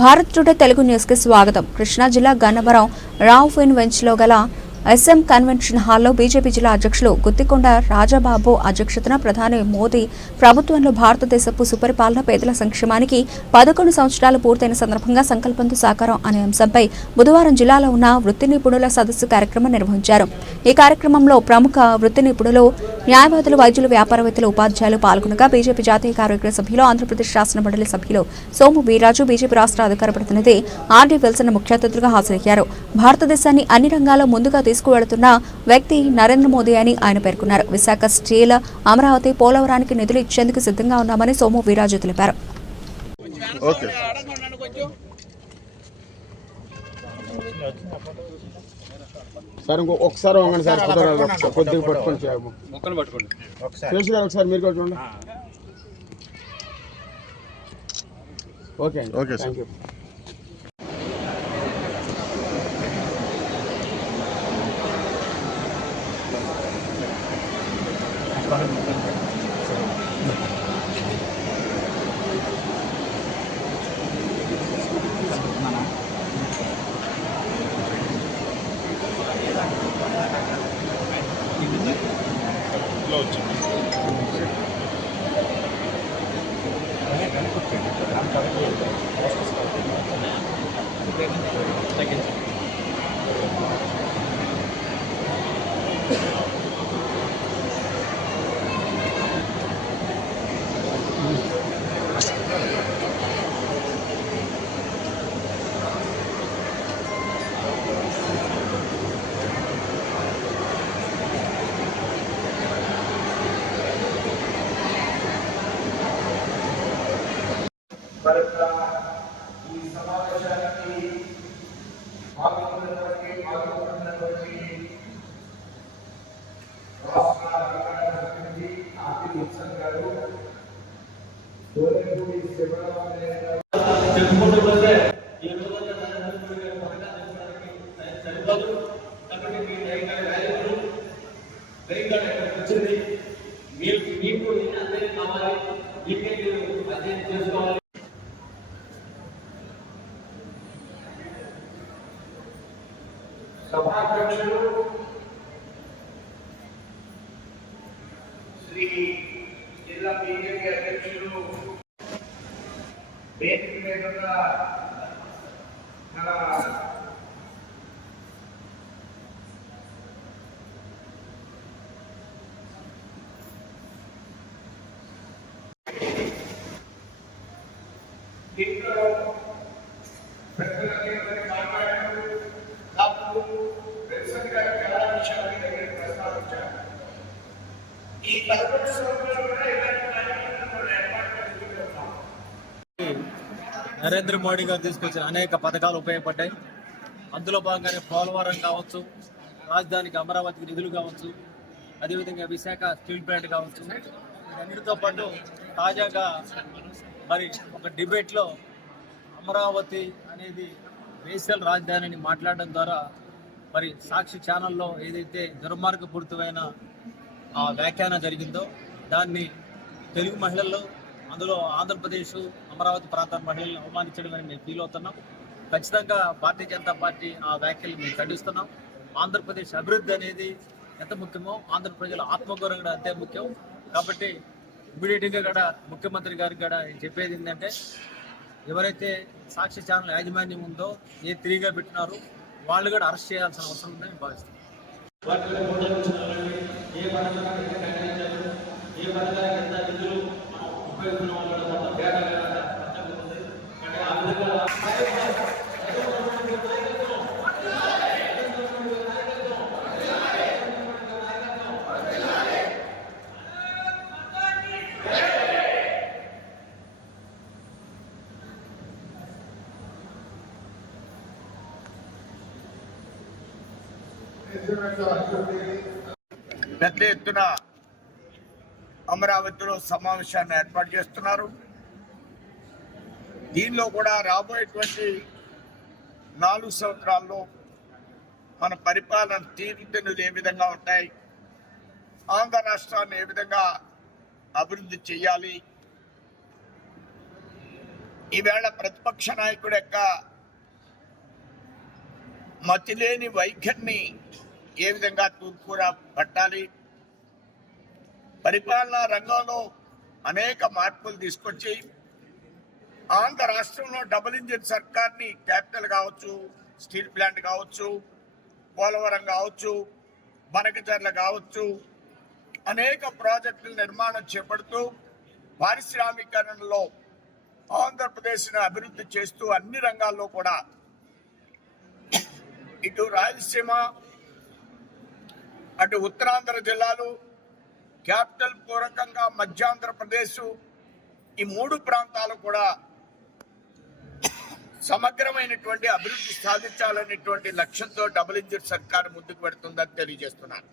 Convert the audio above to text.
Bharat today Telugu న్యూస్కి స్వాగతం. కృష్ణా జిల్లా గన్నవరం రావ్ ఇన్ వెంచ్లో గల ఎస్ఎం కన్వెన్షన్ హాల్లో బీజేపీ జిల్లా అధ్యక్షులు గుత్తికొండ రాజబాబు అధ్యక్షతన ప్రధాని మోదీ ప్రభుత్వంలో భారతదేశపు సుపరిపాలన పేదల సంక్షేమానికి పదకొండు సంవత్సరాలు పూర్తయిన సందర్భంగా సంకల్పంతో సాకారం అనే అంశంపై బుధవారం జిల్లాలో ఉన్న వృత్తి నిపుణుల సదస్సు కార్యక్రమం నిర్వహించారు. ఈ కార్యక్రమంలో ప్రముఖ వృత్తి నిపుణులు న్యాయవాదులు వైద్యులు వ్యాపారవేత్తలు ఉపాధ్యాయులు పాల్గొనగా బీజేపీ జాతీయ కార్యక్రమ సభ్యులు ఆంధ్రప్రదేశ్ శాసన మండలి సభ్యులు సోము వీరాజు బీజేపీ రాష్ట్ర అధికార ప్రతినిధి ఆర్డీ విల్సన్ ముఖ్య అతిథులుగా హాజరయ్యారు. భారతదేశాన్ని అన్ని రంగాల్లో ముందుగా తీసుకువెళుతున్న వ్యక్తి నరేంద్ర మోదీ అని ఆయన పేర్కొన్నారు. విశాఖ స్టీల్ అమరావతి పోలవరానికి నిధులు ఇచ్చేందుకు సిద్ధంగా ఉన్నామని సోము వీరాజు తెలిపారు. ఓకే. సార్ ఇంకో ఒకసారి వంగండి సార్ కుదరదు ఒకసారి కొద్దిగా పట్టుకొని చేయము మొక్కలు పట్టుకోండి తెలుసు గారు ఒకసారి మీరు కూడా చూడండి. Okay okay sir. Thank you aplaude. ಸರ್ಕಾರ ಈ ಸಮಾವೇಶಕ್ಕೆ ಭಾಗವಹಿಸಿದವರಿಗೆ ಭಾಗವಹಿಸಿದವರಿಗೆ ಸರಿಪದು కమిటీకి రైతులు రైతులు రైతులు వచ్చింది సభాధ్యక్షులు శ్రీ జిల్లా బీజేపీ అధ్యక్షులు వేదిక మీద ఉన్న మన దీంట్లో ప్రజలకి మరి మాట్లాడుతూ నాకు వెల్సన్ గారు చాలా విషయాలు మీ దగ్గర ప్రస్తావించారు ఈ పదకొండు సంవత్సరాలు కూడా ఇలాంటి కార్యక్రమాలు మనం ఏర్పాటు చేసుకుంటున్నాం నరేంద్ర మోడీ గారు తీసుకొచ్చిన అనేక పథకాలు ఉపయోగపడ్డాయి. అందులో భాగంగానే పోలవరం కావచ్చు రాజధానికి అమరావతికి నిధులు కావచ్చు అదేవిధంగా విశాఖ స్టీల్ ప్లాంట్ కావచ్చు. అన్నిటితో పాటు తాజాగా మరి ఒక డిబేట్లో అమరావతి అనేది వేసల్ రాజధాని అని మాట్లాడడం ద్వారా మరి సాక్షి ఛానల్లో ఏదైతే దుర్మార్గపూరితమైన వ్యాఖ్యానం జరిగిందో దాన్ని తెలుగు మహిళల్లో అందులో ఆంధ్రప్రదేశ్ అమరావతి ప్రాంత మహిళలను అవమానించడం అని మేము ఫీల్ అవుతున్నాం. ఖచ్చితంగా భారతీయ జనతా పార్టీ ఆ వ్యాఖ్యలు మేము ఖండిస్తున్నాం. ఆంధ్రప్రదేశ్ అభివృద్ధి అనేది ఎంత ముఖ్యమో ఆంధ్ర ప్రజల ఆత్మగౌరవం కూడా అంతే ముఖ్యం. కాబట్టి ఇమ్మీడియట్గా కూడా ముఖ్యమంత్రి గారికి కూడా చెప్పేది ఏంటంటే ఎవరైతే సాక్షి ఛానల్ యాజమాన్యం ఉందో ఏ త్రీగా పెట్టినారో వాళ్ళు కూడా అరెస్ట్ చేయాల్సిన అవసరం ఉందని నేను భావిస్తున్నాను పెద్ద ఎత్తున అమరావతిలో సమావేశాన్ని ఏర్పాటు చేస్తున్నారు. దీనిలో కూడా రాబోయేటువంటి నాలుగు సంవత్సరాల్లో మన పరిపాలన తీరుతెన్నులు ఏ విధంగా ఉంటాయి ఆంధ్ర రాష్ట్రాన్ని ఏ విధంగా అభివృద్ధి చేయాలి ఈవేళ ప్రతిపక్ష నాయకుడు యొక్క మతిలేని వైఖరిని ఏ విధంగా తూర్పురా పట్టాలి? పరిపాలనా రంగంలో అనేక మార్పులు తీసుకొచ్చి ఆంధ్ర రాష్ట్రంలో డబుల్ ఇంజిన్ సర్కార్ని క్యాపిటల్ కావచ్చు స్టీల్ ప్లాంట్ కావచ్చు పోలవరం కావచ్చు బనకచర్ల కావచ్చు అనేక ప్రాజెక్టుల నిర్మాణం చేపడుతూ పారిశ్రామికరణలో ఆంధ్రప్రదేశ్ను అభివృద్ధి చేస్తూ అన్ని రంగాల్లో కూడా ఇటు రాయలసీమ అటు ఉత్తరాంధ్ర జిల్లాలు క్యాపిటల్ పూర్వకంగా మధ్యాంధ్రప్రదేశ్ ఈ మూడు ప్రాంతాలు కూడా సమగ్రమైనటువంటి అభివృద్ధి సాధించాలనేటువంటి లక్ష్యంతో డబుల్ ఇంజిన్ సర్కార్ ముందుకు పెడుతుందని తెలియజేస్తున్నాను